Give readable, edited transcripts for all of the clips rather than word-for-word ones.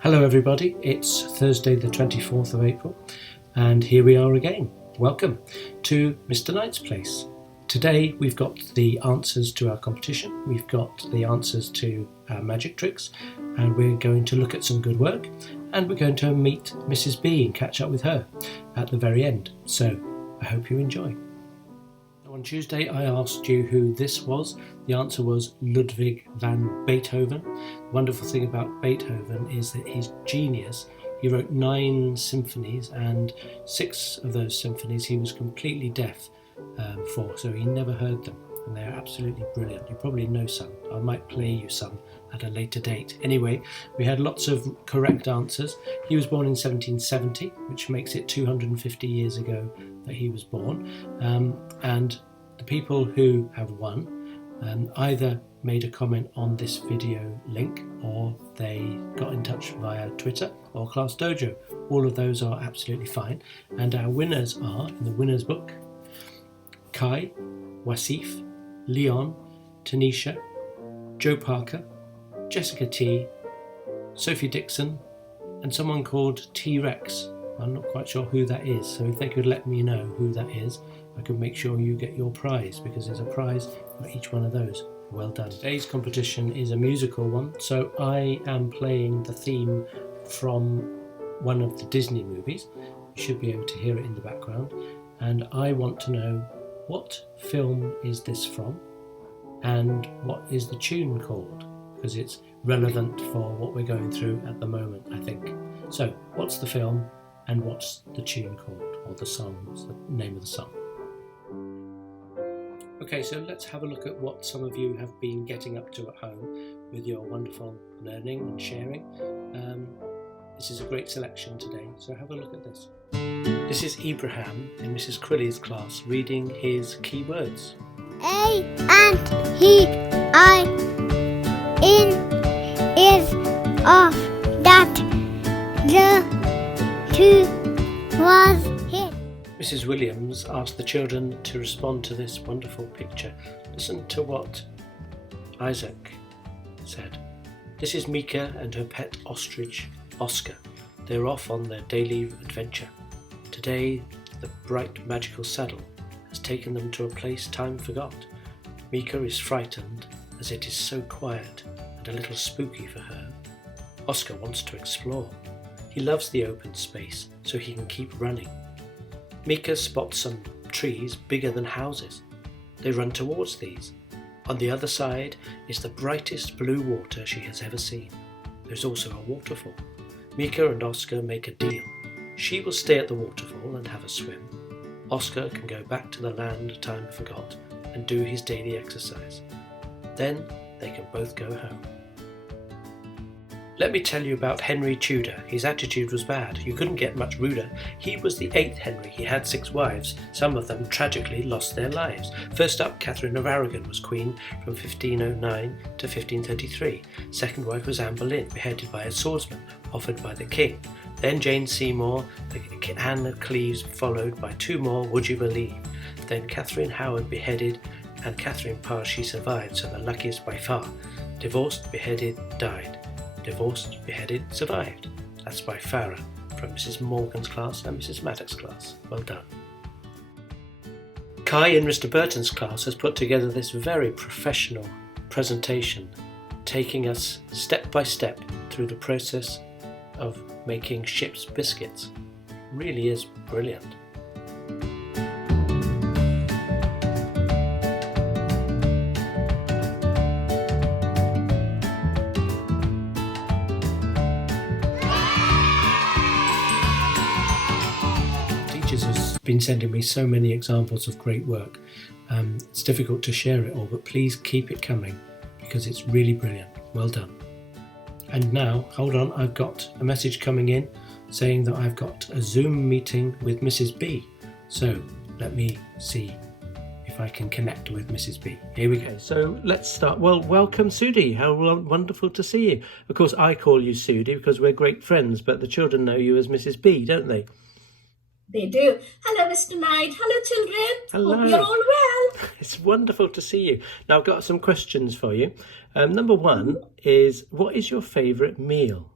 Hello everybody, it's Thursday the 24th of April and here we are again. Welcome to Mr. Knight's Place. Today we've got the answers to our competition, we've got the answers to our magic tricks, and we're going to look at some good work, and we're going to meet Mrs. B and catch up with her at the very end. So I hope you enjoy. On Tuesday I asked you who this was. The answer was Ludwig van Beethoven. The wonderful thing about Beethoven is that he's genius. He wrote 9 symphonies, and 6 of those symphonies he was completely deaf for, so he never heard them, and they're absolutely brilliant. You probably know some. I might play you some at a later date. Anyway, we had lots of correct answers. He was born in 1770, which makes it 250 years ago that he was born, and the people who have won either made a comment on this video link, or they got in touch via Twitter or Class Dojo. All of those are absolutely fine, and our winners are, in the winners book, Kai, Wasif, Leon, Tanisha, Joe Parker, Jessica T, Sophie Dixon, and someone called T-Rex. I'm not quite sure who that is, so if they could let me know who that is, I can make sure you get your prize, because there's a prize for each one of those. Well done. Today's competition is a musical one, so I am playing the theme from one of the Disney movies. You should be able to hear it in the background, and I want to know what film is this from and what is the tune called, because it's relevant for what we're going through at the moment, I think. So what's the film and what's the tune called, or the song, what's the name of the song? Okay, so let's have a look at what some of you have been getting up to at home with your wonderful learning and sharing. This is a great selection today, so have a look at this. This is Ibrahim in Mrs. Crilly's class reading his key words. A and he, I, in, is, of, that, the, to, was, hit. Mrs. Williams asked the children to respond to this wonderful picture. Listen to what Isaac said. This is Mika and her pet ostrich, Oscar. They're off on their daily adventure. Today, the bright magical saddle has taken them to a place time forgot. Mika is frightened as it is so quiet and a little spooky for her. Oscar wants to explore. He loves the open space so he can keep running. Mika spots some trees bigger than houses. They run towards these. On the other side is the brightest blue water she has ever seen. There's also a waterfall. Mika and Oscar make a deal. She will stay at the waterfall and have a swim. Oscar can go back to the land time forgot and do his daily exercise. Then they can both go home. Let me tell you about Henry Tudor. His attitude was bad. You couldn't get much ruder. He was the 8th Henry. He had 6 wives. Some of them tragically lost their lives. First up, Catherine of Aragon was queen from 1509 to 1533. Second wife was Anne Boleyn, beheaded by a swordsman offered by the king. Then Jane Seymour, Anne of Cleves, followed by 2 more, would you believe? Then Catherine Howard beheaded, and Catherine Parr, she survived, so the luckiest by far. Divorced, beheaded, died. Divorced, beheaded, survived. That's by Farah from Mrs. Morgan's class and Mrs. Maddox's class. Well done. Kai in Mr. Burton's class has put together this very professional presentation, taking us step by step through the process of making ship's biscuits. Really is brilliant. Teachers have been sending me so many examples of great work. It's difficult to share it all, but please keep it coming because it's really brilliant. Well done. And now, hold on, I've got a message coming in saying that I've got a Zoom meeting with Mrs. B. So let me see if I can connect with Mrs. B. Here we go. So let's start. Well, welcome, Sudi. How wonderful to see you. Of course, I call you Sudi because we're great friends, but the children know you as Mrs. B, don't they? They do. Hello, Mr. Knight. Hello, children. Hello. Hope you're all well. It's wonderful to see you. Now, I've got some questions for you. Number one is, what is your favourite meal?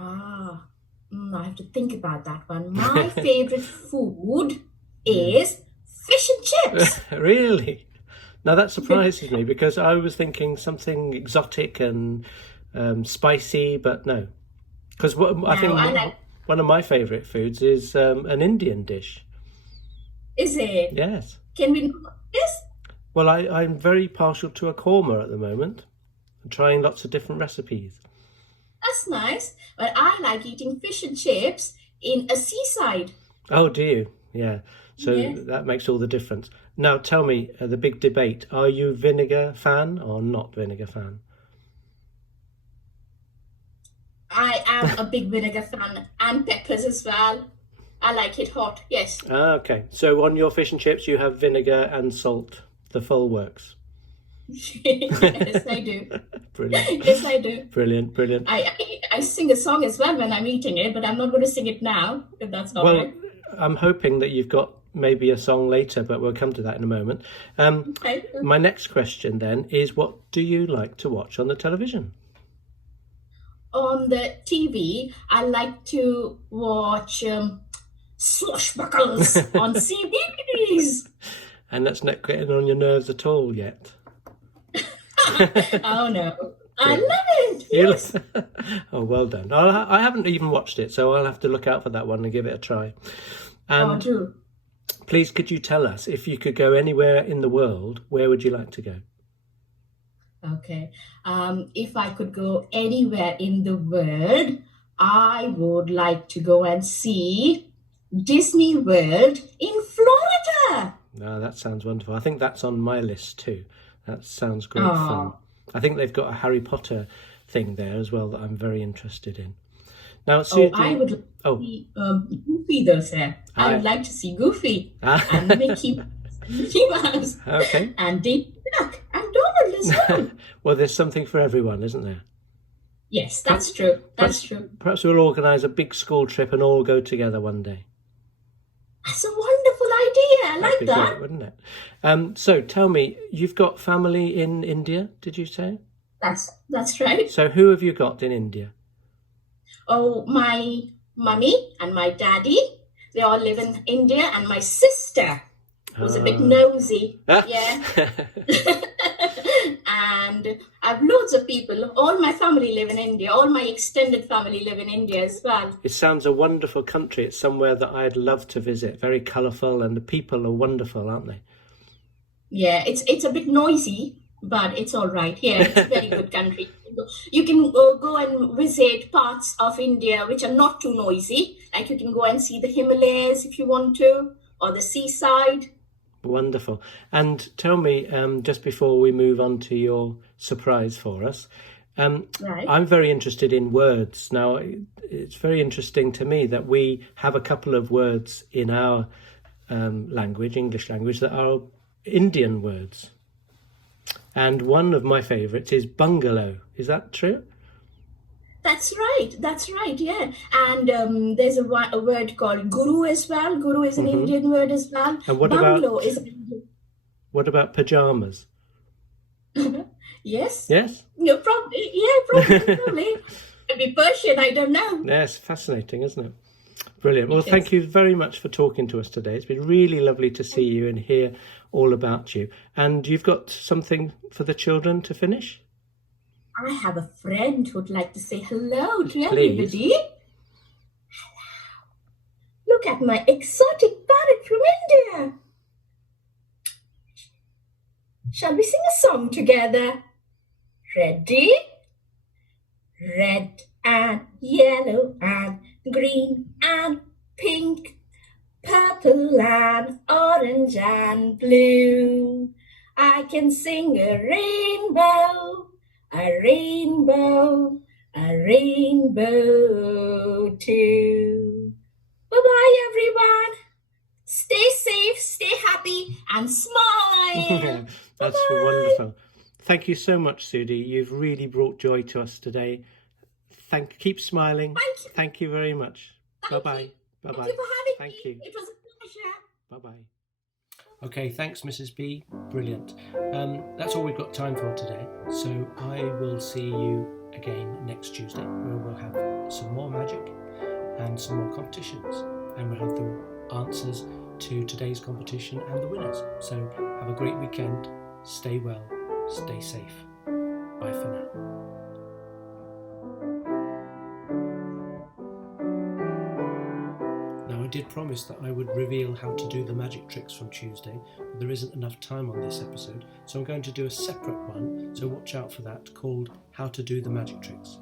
I have to think about that one. My favorite food is fish and chips. Really? Now that surprises me because I was thinking something exotic and spicy, but no. Because I think I like. one of my favourite foods is an Indian dish. Is it? Yes. Can we know what it is? Well, I'm very partial to a korma at the moment. I'm trying lots of different recipes. That's nice. But I like eating fish and chips in a seaside. Oh, do you? Yeah. So Yeah. that makes all the difference. Now tell me, the big debate, are you vinegar fan or not vinegar fan? I am a big vinegar fan and peppers as well. I like it hot. Yes. Ah, okay. So on your fish and chips, you have vinegar and salt, the full works. Yes, I do. Brilliant. Yes, I do. Brilliant, brilliant. I sing a song as well when I'm eating it, but I'm not going to sing it now, if that's all Well, right. I'm hoping that you've got maybe a song later, but we'll come to that in a moment. Okay. My next question then is, what do you like to watch on the television? On the TV, I like to watch Swashbuckles on CBeebies. And that's not getting on your nerves at all yet. Oh no, I love it. You- Yes. Oh, well done. I haven't even watched it, so I'll have to look out for that one and give it a try. Oh, And do. please, could you tell us, if you could go anywhere in the world, where would you like to go? Okay. If I could go anywhere in the world, I would like to go and see Disney World in Florida. No, that sounds wonderful. I think that's on my list too. That sounds great Oh. fun. I think they've got a Harry Potter thing there as well that I'm very interested in. Now, Oh, Susie. I would like to Oh, see Goofy though, sir. I would like to see Goofy and Mickey Mouse okay. and Daisy Duck and Donald as well. Well, there's something for everyone, isn't there? Yes, that's true. That's true. Perhaps we'll organise a big school trip and all go together one day. That's a wonderful idea. I That'd like be that. great, wouldn't it? So tell me, you've got family in India, did you say? That's right. So who have you got in India? Oh, my mummy and my daddy, they all live in India, and my sister was a bit nosy. Yeah. And I've loads of people. All my family live in India. All my extended family live in India as well. It sounds a wonderful country. It's somewhere that I'd love to visit. Very colourful, and the people are wonderful, aren't they? Yeah, it's a bit noisy, but it's all right. Yeah, it's a very good country. You can go and visit parts of India which are not too noisy. Like you can go and see the Himalayas if you want to, or the seaside. Wonderful. And tell me, just before we move on to your surprise for us, Right. I'm very interested in words. Now, it's very interesting to me that we have a couple of words in our language, English language, that are Indian words. And one of my favourites is bungalow. Is that true? That's right. That's right. Yeah. And there's a word called guru as well. Guru is an Indian word as well. And what Bungalow about is what about pajamas? yes. Yes? No, probably. Yeah, probably. Maybe Persian. I don't know. Yes, fascinating, isn't it? Brilliant. Well, Yes. thank you very much for talking to us today. It's been really lovely to see you and hear all about you. And you've got something for the children to finish? I have a friend who'd like to say hello to Please. everybody. Hello. Look at my exotic parrot from India. Shall we sing a song together? Ready? Red and yellow and green and pink, purple and orange and blue. I can sing a rainbow, a rainbow, a rainbow too. Bye-bye, everyone. Stay safe, stay happy, and smile. That's Bye-bye. wonderful. Thank you so much, Sudhi. You've really brought joy to us today. Keep smiling. Thank you. Thank you very much. Thank Bye-bye. you. Bye-bye. Thank you for having Thank me. you. It was a pleasure. Bye-bye. Okay, thanks, Mrs. B. Brilliant. That's all we've got time for today. So I will see you again next Tuesday, where we'll have some more and some more competitions. And we'll have the answers to today's competition and the winners. So have a great weekend. Stay well, stay safe. Bye for now. Now, I did promise that I would reveal how to do the magic tricks from Tuesday, but there isn't enough time on this episode, so I'm going to do a separate one, so watch out for that, called How to Do the Magic Tricks.